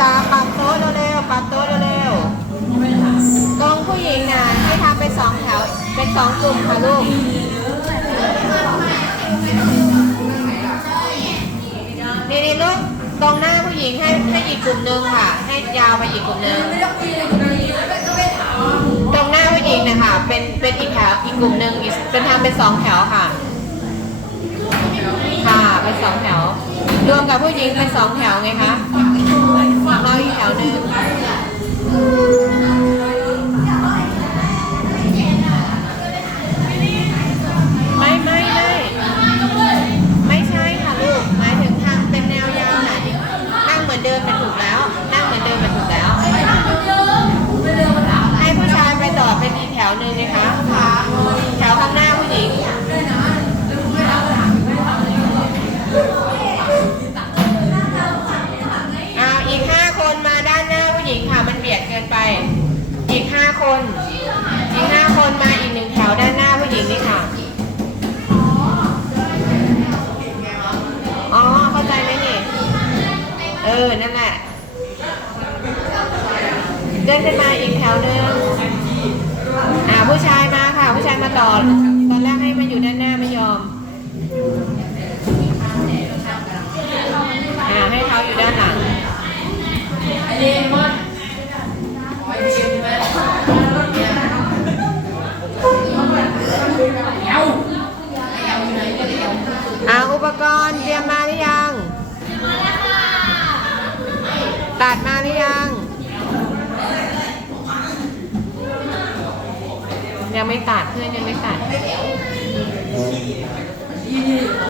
จ๋าปรับโต๊ะเร็วๆปรับโต๊ะเร็วๆตรงผู้หญิงน่ะให้ทำเป็นสองแถว เป็นสองกลุ่มค่ะลูกนี่นี่ลูกตรงหน้าผู้หญิงให้ให้อีกกลุ่มหนึ่งค่ะ ให้ยาวไปอีกกลุ่มหนึ่งตรงหน้าผู้หญิงนะคะเป็นเป็นอีกแถวอีกกลุ่มหนึ่งอีกเป็นทำเป็นสองแถวค่ะ ค่ะเป็นสองแถว รวมกับผู้หญิงเป็นสองแถวไงคะ เคนอีกห้าคนมาอีกหนึ่งแถวด้านหน้าผู้หญิงนี่ค่ะ อ๋อ เข้าใจไหมนี่ เออ นั่นแหละ เดินขึ้นมาอีกแถวหนึ่งอ่าผู้ชายมาค่ะ ผู้ชายมาต่อ ตอนแรกให้มาอยู่ด้านหน้าไม่ยอม อ่าให้เขาอยู่ด้าน กรณ์เตรียมมาหรือยัง ตัดมาหรือยัง ยังไม่ตัดเพื่อนยังไม่ตัด